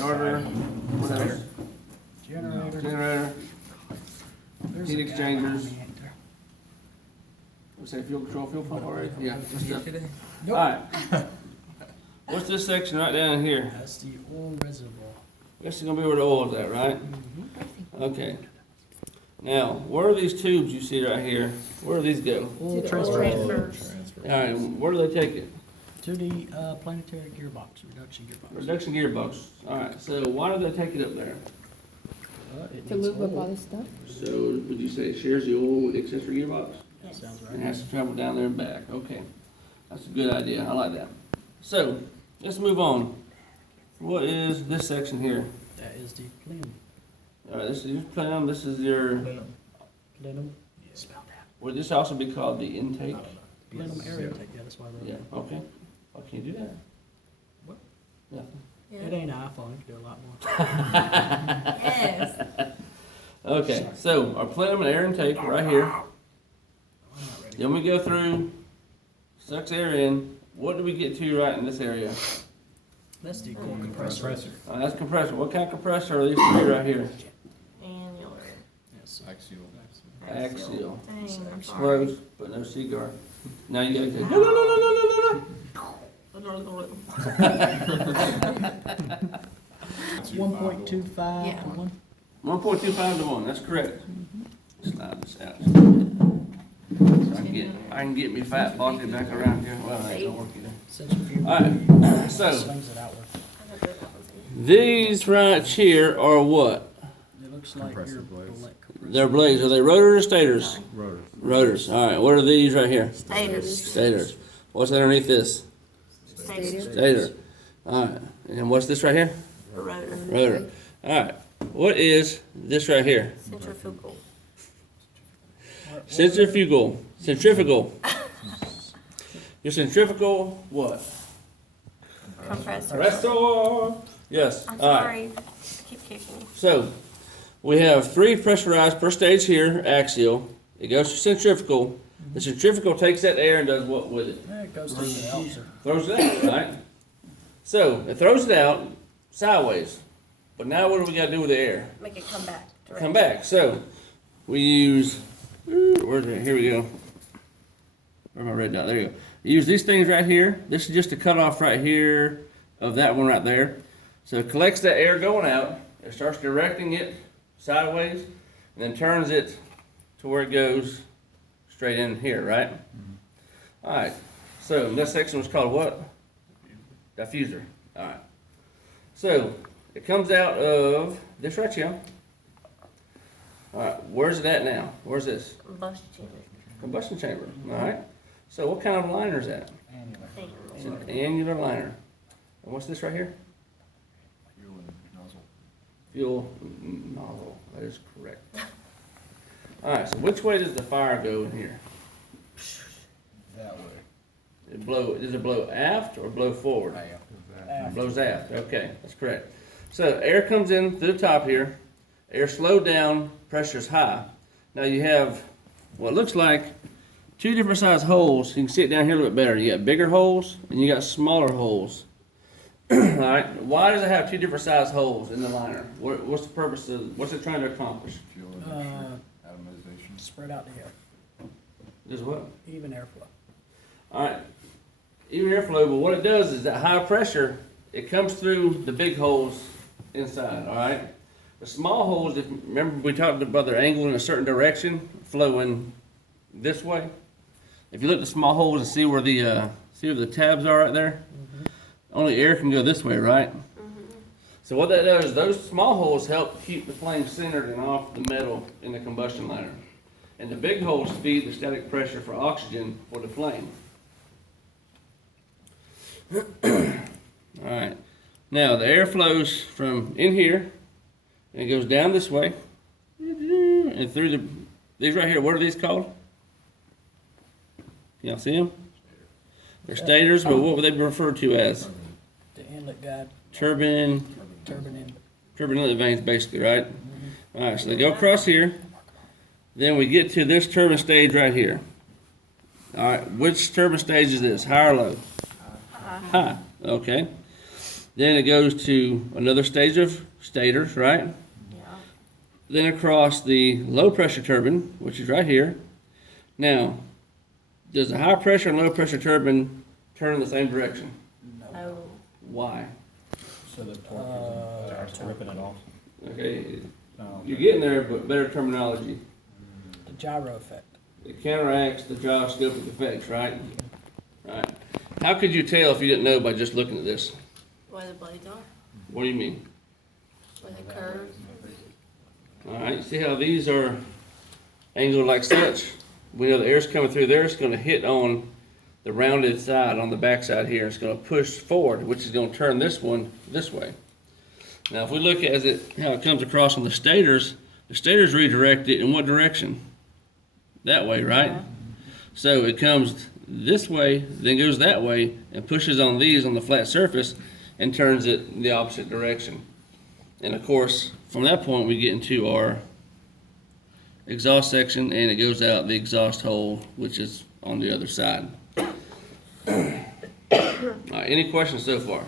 starter, what else? Generator, heat exchangers. We say fuel control, fuel pump already? Yeah. Alright. What's this section right down here? That's the oil reservoir. This is gonna be where the oil's at, right? Okay. Now, where are these tubes you see right here? Where do these go? Oil To the transfer. oil transfers. Alright, where do they take it? To the planetary gearbox, reduction gearbox. Reduction gearbox. Alright, so why do they take it up there? It To needs lube up oil. all this stuff? So, would you say it shares the oil with the accessory gearbox? Sounds And right. has to travel down there and back. Okay. That's a good idea. I like that. So, let's move on. What is this section here? That is the plenum. Alright, this is your plenum. This is your, Plenum. Spell that. would this also be called the intake? Plenum area intake, yeah, that's why I wrote Yeah, it. okay. Why can't you do that? What? Nothing. It ain't an iPhone, you can do a lot more. Yes. Okay, so our plenum and air intake right here. I'm not ready. Then we go through, sucks air in. What do we get to right in this area? That's the core compressor. That's compressor. What kind of compressor are these three right here? Annular. Yes. Axial. Dang, I'm sorry. Close, but no cigar. Now you gotta go, no, no, no, no, no, no, no. It's 1.25 Yeah. to 1. 1.25 to 1, that's correct. Slide this out. So I can get me fat body back around here. Well, that don't work either. Centrifuge. Alright, so Swings it outward. these right here are what? It looks like your Compressor blades. bullet compressor. They're blades. Are they rotors or stators? Rotors. Rotors. Alright, what are these right here? Stators. Stators. What's underneath this? Stators. Stator. Alright, and what's this right here? Rotor. Rotor. Alright, what is this right here? Centrifugal. Centrifugal. Centrifugal. Your centrifugal what? Compressor. Compressor. Yes. I'm All right. sorry. Keep kicking. So we have 3 pressurized per stage here, axial. It goes to centrifugal. The centrifugal takes that air and does what with it? Yeah, it goes to the diffuser. Throws it out, right? So it throws it out sideways. But now what do we got to do with the air? Make it come back. Direct. Come back. So we use, where's it? Here we go. Where's my red dot? There you go. You use these things right here. This is just a cutoff right here of that one right there. So it collects that air going out. It starts directing it sideways and then turns it to where it goes straight in here, right? All right. So this section was called what? Diffuser. All right. So it comes out of this right here. All right. Where's it at now? Where's this? Combustion. Combustion chamber. All right. So what kind of liner is that? It's an annular liner. And what's this right here? Fuel nozzle. That is correct. All right. So which way does the fire go in here? That way. Does it blow aft or blow forward? Aft. Blows aft. Okay, that's correct. So air comes in through the top here. Air slowed down. Pressure's high. Now you have what looks like 2 different size holes. You can see it down here a little bit better. You got bigger holes and you got smaller holes. All right. Why does it have 2 different size holes in the liner? What's the purpose of? What's it trying to accomplish? Fuel Uh, injection, atomization. Spread out the air. Is what? Even airflow. All right. Even airflow, but what it does is that high pressure, it comes through the big holes inside, all right? The small holes, if remember we talked about their angle in a certain direction, flowing this way. If you look at the small holes and see where the tabs are right there, only air can go this way, right? So what that does is those small holes help keep the flame centered and off the metal in the combustion liner. And the big holes feed the static pressure for oxygen for the flame. Alright, now the air flows from in here and it goes down this way and through these right here. What are these called? Y'all see them? They're stators, but what would they be referred to as? The inlet guide, Turbine turbine inlet vanes, basically, right? Alright, so they go across here. Then we get to this turbine stage right here. Alright, which turbine stage is this? High or low? High. Okay. Then it goes to another stage of stators, right? Yeah. Then across the low pressure turbine, which is right here. Now, does the high pressure and low pressure turbine turn in the same direction? Oh. Why? So the torque is Ripping it off. Okay, no. you're getting there, but better terminology. The gyro effect. It counteracts the gyroscopic effects, right? Right. How could you tell if you didn't know by just looking at this? Where the blades are, What do you mean? where the curves. All right, see how these are angled like such? We know the air's coming through there, it's gonna hit on the rounded side on the back side here. It's gonna push forward, which is gonna turn this one this way. Now, if we look at how it comes across on the stators redirect it in what direction? That way, right? Yeah. So it comes this way, then goes that way, and pushes on these on the flat surface and turns it in the opposite direction. And of course, from that point, we get into our exhaust section, and it goes out the exhaust hole, which is on the other side. All right, any questions so far?